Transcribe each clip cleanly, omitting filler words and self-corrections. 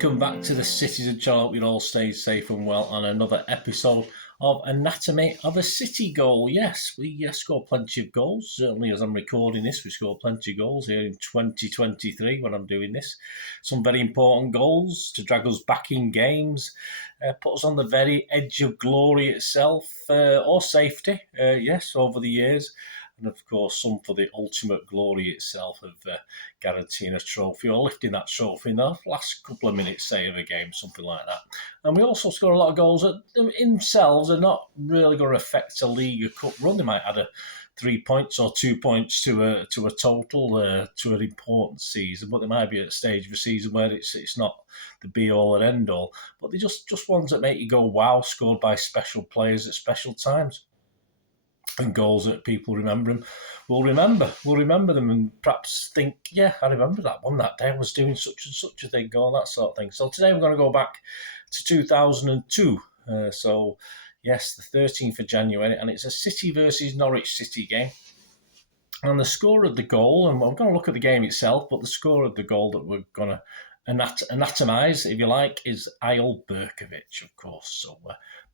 Welcome back to the Citizen channel. Hope you all stayed safe and well on another episode of Anatomy of a City Goal. Yes, we scored plenty of goals. Certainly as I'm recording this, we scored plenty of goals here in 2023 when I'm doing this. Some very important goals to drag us back in games, put us on the very edge of glory itself, or safety, yes, over the years. And of course, some for the ultimate glory itself of guaranteeing a trophy or lifting that trophy in the last couple of minutes, say, of a game, something like that. And we also score a lot of goals that in themselves are not really going to affect a league or cup run. They might add 3 points or 2 points to a total to an important season, but they might be at a stage of a season where it's not the be all and end all. But they're just ones that make you go wow, scored by special players at special times. And goals that people remember them will remember them and perhaps think, yeah, I remember that one that day I was doing such and such a thing, or that sort of thing. So today we're going to go back to 2002. So yes, the 13th of January, and it's a City versus Norwich City game. And the score of the goal, and we're going to look at the game itself, but the score of the goal that we're going to anatomise, if you like, is Eyal Berkovich, of course. So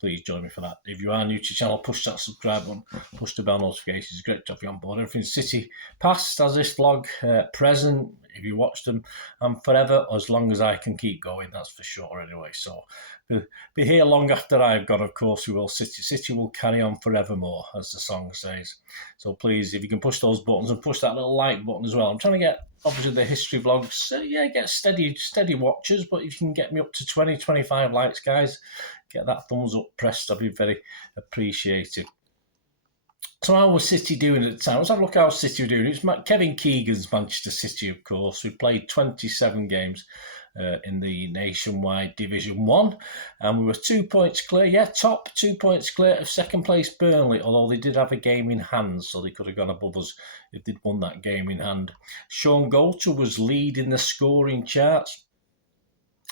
please join me for that. If you are new to the channel, push that subscribe button, push the bell notifications. Great to have you on board. Everything City past as this vlog, present, if you watch them, and forever, as long as I can keep going, that's for sure anyway. So be here long after I've gone, of course we will. City will carry on forevermore, as the song says. So please, if you can push those buttons and push that little like button as well. I'm trying to get, obviously, the history vlogs, get steady watchers, but if you can get me up to 20, 25 likes, guys, get that thumbs up pressed, I'd be very appreciated. So how was City doing at the time? Let's have a look how City were doing. It was Kevin Keegan's Manchester City, of course. We played 27 games in the Nationwide Division 1, and we were 2 points clear. Top 2 points clear of second place Burnley, although they did have a game in hand, so they could have gone above us if they'd won that game in hand. Sean Goulter was leading the scoring charts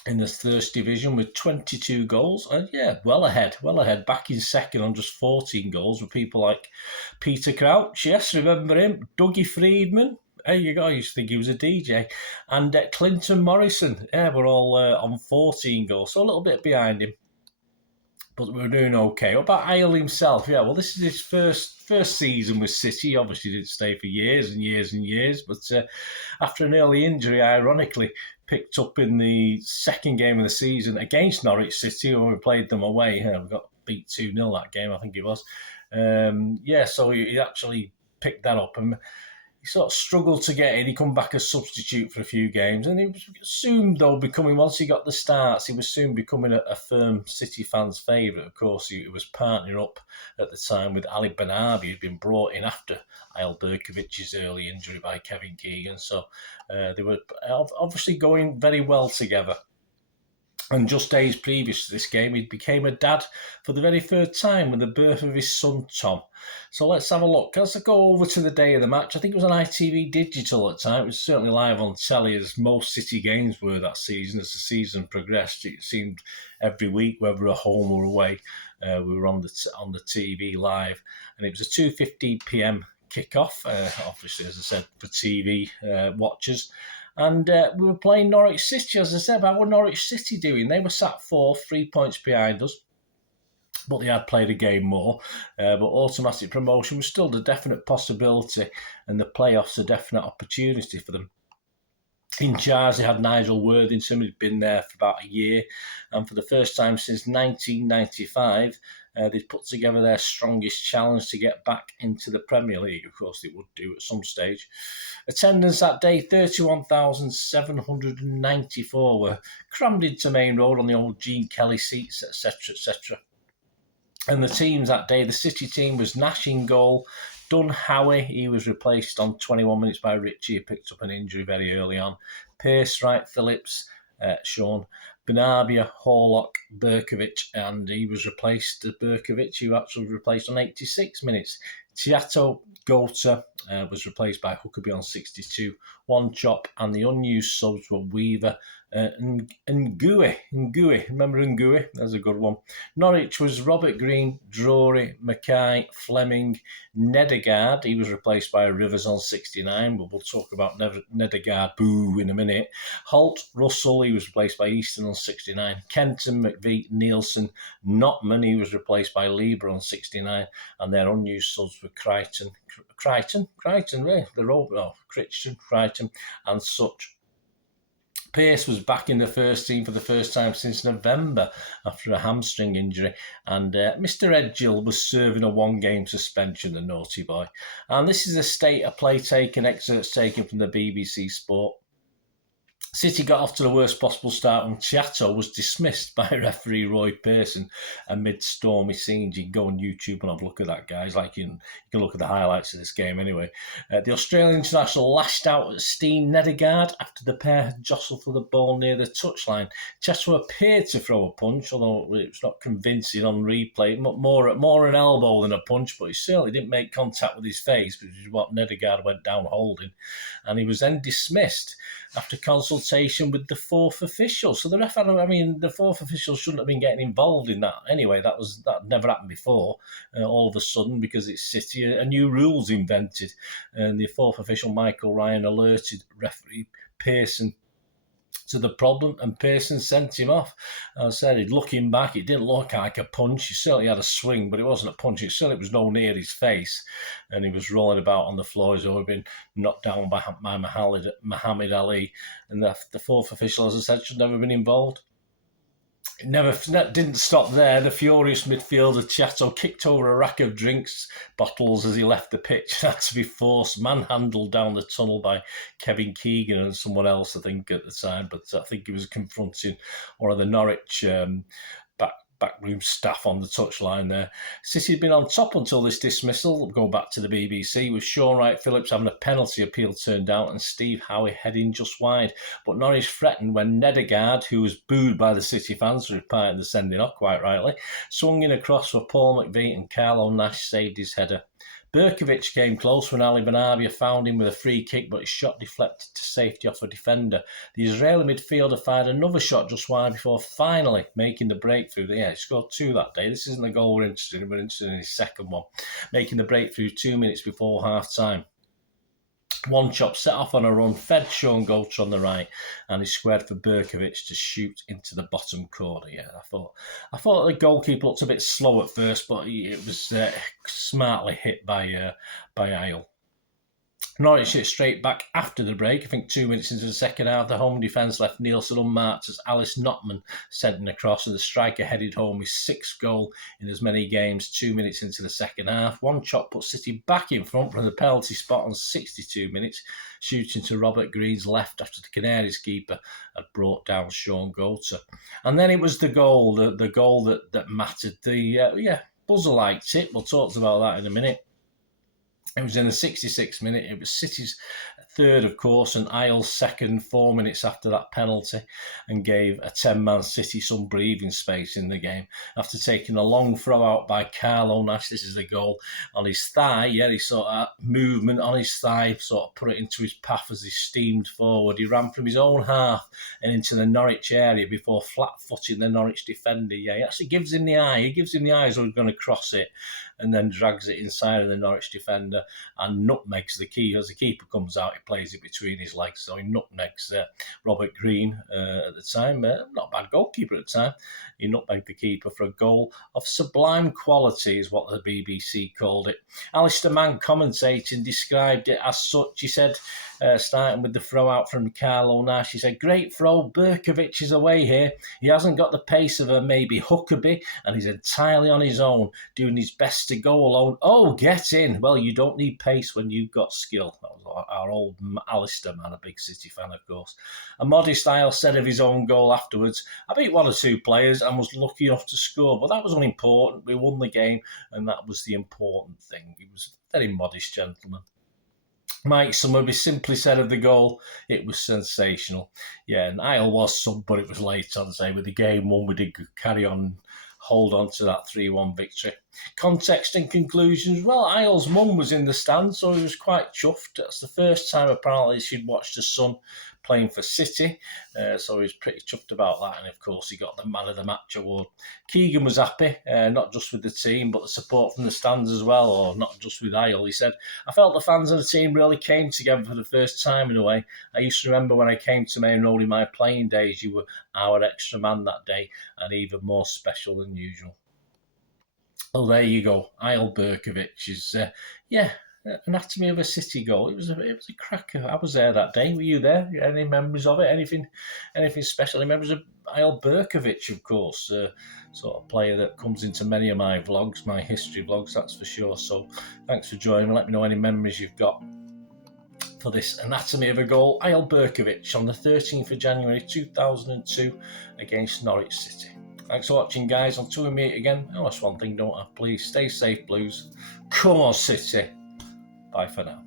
in the first division with 22 goals, and well ahead, back in second on just 14 goals with people like Peter Crouch, yes, remember him, Dougie Friedman, there you go, I used to think he was a DJ, and Clinton Morrison, we're all on 14 goals, so a little bit behind him, but we were doing okay. What about Eyal himself? Well, this is his first season with City. Obviously didn't stay for years and years and years, but after an early injury, ironically, picked up in the second game of the season against Norwich City when we played them away. We got beat 2-0 that game, I think it was. So he actually picked that up, and he sort of struggled to get in. He come back as substitute for a few games, and he was soon, though, once he got the starts, he was soon becoming a firm City fans' favourite. Of course, he was partnering up at the time with Ali Banabi, who'd been brought in after Eyal Berkovich's early injury by Kevin Keegan. So they were obviously going very well together. And just days previous to this game, he became a dad for the very first time with the birth of his son, Tom. So let's have a look. As I go over to the day of the match, I think it was on ITV Digital at the time. It was certainly live on telly, as most City games were that season. As the season progressed, it seemed every week, whether at home or away, we were on the TV live. And it was a 2:15 p.m. kickoff, obviously, as I said, for TV watchers. And we were playing Norwich City, as I said. How were Norwich City doing? They were sat 3 points behind us, but they had played a game more. But automatic promotion was still a definite possibility, and the playoffs a definite opportunity for them. In charge, they had Nigel Worthington, who'd been there for about a year, and for the first time since 1995, they'd put together their strongest challenge to get back into the Premier League. Of course, they would do at some stage. Attendance that day, 31,794 were crammed into Main Road on the old Gene Kelly seats, etc., etc. And the teams that day, the City team was Nash in goal, Dunn Howie, he was replaced on 21 minutes by Richie, who picked up an injury very early on. Pearce, Wright, Phillips, Sean, Benabia, Horlock, Berkovich, and he was replaced, Berkovich, who actually replaced on 86 minutes. Chiato Gota was replaced by Huckabee on 62. One chop, and the unused subs were Weaver and Ngui. Remember Ngui? That's a good one. Norwich was Robert Green, Drury, Mackay, Fleming, Nedergaard. He was replaced by Rivers on 69, but we'll talk about Nedergaard boo in a minute. Holt, Russell, he was replaced by Easton on 69. Kenton, McVeigh, Nielsen, Notman, he was replaced by Lieber on 69, and their unused subs were Creighton, really. Creighton, and such. Pearce was back in the first team for the first time since November after a hamstring injury, and Mr. Edgill was serving a one-game suspension, the naughty boy. And this is a state of play excerpts taken from the BBC Sport. City got off to the worst possible start when Chiato was dismissed by referee Roy Pearson amid stormy scenes. You can go on YouTube and have a look at that, guys. Like you can look at the highlights of this game anyway. The Australian international lashed out at Steen Nedergaard after the pair had jostled for the ball near the touchline. Chiato appeared to throw a punch, although it was not convincing on replay. More an elbow than a punch, but he certainly didn't make contact with his face, which is what Nedergaard went down holding. And he was then dismissed after consultation with the fourth official. So the fourth official shouldn't have been getting involved in that anyway. That never happened before. All of a sudden, because it's City, a new rule's invented, and the fourth official, Michael Ryan, alerted referee Pearson to the problem, and Pearson sent him off. I said, looking back, it didn't look like a punch. He certainly had a swing, but it wasn't a punch. It certainly was nowhere near his face, and he was rolling about on the floor as though he'd been knocked down by Muhammad Ali. And the fourth official, as I said, should never have been involved. It didn't stop there. The furious midfielder Chiato kicked over a rack of drinks bottles as he left the pitch and had to be manhandled down the tunnel by Kevin Keegan and someone else, I think, at the time. But I think he was confronting one of the Norwich backroom staff on the touchline there. City had been on top until this dismissal. Go back to the BBC with Sean Wright-Phillips having a penalty appeal turned out and Steve Howe heading just wide. But Norwich threatened when Nedergaard, who was booed by the City fans for part of the sending off, quite rightly, swung in across for Paul McVeigh and Carlo Nash saved his header. Berkovich came close when Ali Benabia found him with a free kick, but his shot deflected to safety off a defender. The Israeli midfielder fired another shot just wide before finally making the breakthrough. Yeah, he scored two that day. This isn't the goal we're interested in. We're interested in his second one, making the breakthrough 2 minutes before half-time. One chop set off on a run, fed Sean Gota on the right, and he squared for Berkovich to shoot into the bottom corner. Yeah, I thought the goalkeeper looked a bit slow at first, but it was smartly hit by Eyal. Norwich hit straight back after the break. I think 2 minutes into the second half, the home defence left Nielsen unmarked as Alice Notman sent an across, and the striker headed home his sixth goal in as many games 2 minutes into the second half. One chop put City back in front from the penalty spot on 62 minutes, shooting to Robert Green's left after the Canaries keeper had brought down Sean Gota. And then it was the goal that mattered. Buzzer liked it. We'll talk about that in a minute. It was in the 66th minute. It was City's third, of course, and Eyal's second 4 minutes after that penalty, and gave a 10-man City some breathing space in the game. After taking a long throw out by Carlo Nash, this is the goal, on his thigh. Yeah, he saw that movement on his thigh, sort of put it into his path as he steamed forward. He ran from his own half and into the Norwich area before flat-footing the Norwich defender. Yeah, he actually gives him the eye. He gives him the eye as though he's going to cross it, and then drags it inside of the Norwich defender and nutmegs the keeper. As the keeper comes out, he plays it between his legs, so he nutmegs Robert Green at the time. Not a bad goalkeeper at the time. He nutmegged the keeper for a goal of sublime quality, is what the BBC called it. Alistair Mann, commentating, described it as such. He said, starting with the throw out from Carlo Nash, he said, "Great throw, Berkovich is away here. He hasn't got the pace of a maybe Huckabee, and he's entirely on his own, doing his best to go alone. Oh, get in. Well, you don't need pace when you've got skill." That was our old Alistair Mann, a big City fan, of course. A modest Eyal said of his own goal afterwards, "I beat one or two players and was lucky enough to score, but that was unimportant. We won the game, and that was the important thing." He was a very modest gentleman. Mike Summerby simply said of the goal, "It was sensational." Yeah, and Eyal was some, but it was late on, say, with the game won. We did carry on hold on to that 3-1 victory. Context and conclusions. Well, Eyal's mum was in the stand, so he was quite chuffed. That's the first time apparently she'd watched her son playing for City, so he was pretty chuffed about that, and of course he got the Man of the Match award. Keegan was happy, not just with the team, but the support from the stands as well, or not just with Eyal. He said, "I felt the fans and the team really came together for the first time in a way. I used to remember when I came to Main Road in my playing days, you were our extra man that day, and even more special than usual." Well, there you go. Eyal Berkovich is, Anatomy of a City goal. It was a cracker. I was there that day. Were you there? Any memories of it? Anything special? Any memories of Eyal Berkovich, of course, sort of player that comes into many of my vlogs, my history vlogs, that's for sure. So thanks for joining. Let me know any memories you've got for this Anatomy of a Goal. Eyal Berkovich on the 13th of January 2002 against Norwich City. Thanks for watching, guys. Until we meet again, that's one thing, don't I? Please stay safe, Blues. Come on, City. Bye for now.